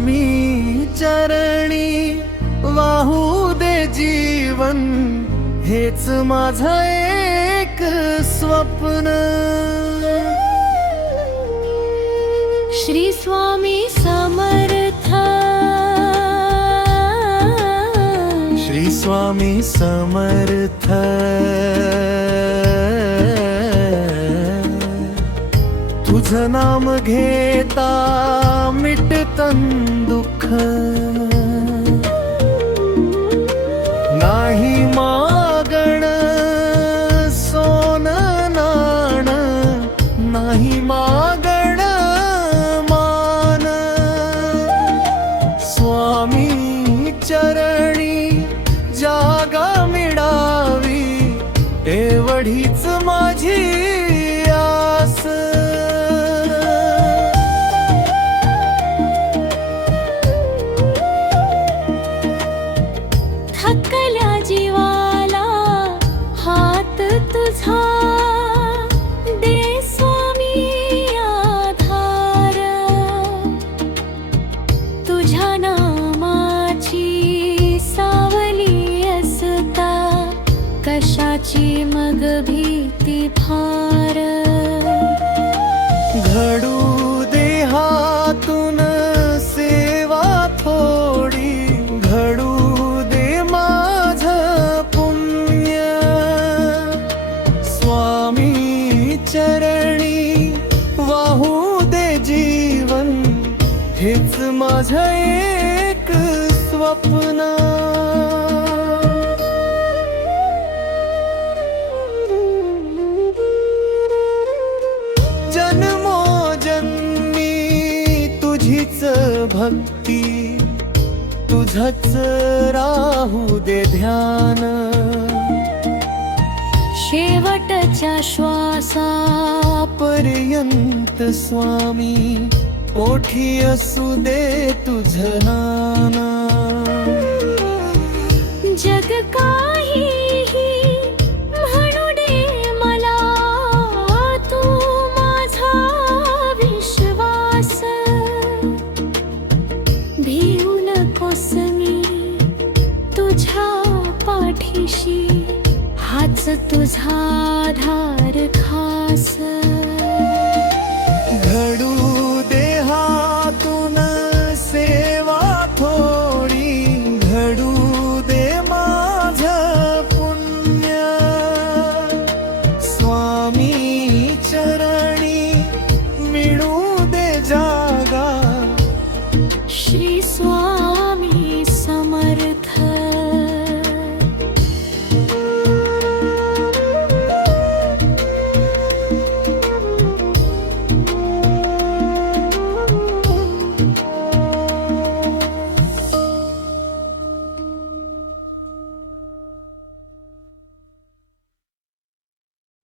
स्वामी चरणी वाहू दे जीवन, हेच माझं एक स्वप्न। श्री स्वामी समर्थ, श्री स्वामी समर्थ, तुझं नाम घेता मिटतं दुःख। नाही मागण सोनं नाण, नाही मागण मान, स्वामी चरणी जागा मिळावी, एवढीच माझी आस। थकल्या जीवाला हात तुझा, दे स्वामी आधार। तुझ्या नामाची सावली असता, कशाची मग भीती भार। घडू दे हातून सेवा थोडी, घडू दे माझं पुण्य। स्वामी चरणी वाहू दे जीवन, हेच माझं एक स्वप्न। जन्मोजन्मी तुझीच भक्ती, तुझंच राहू दे ध्यान। शेवटच्या श्वासापर्यंत स्वामी ओठी असू दे तुझं नाना। जग काही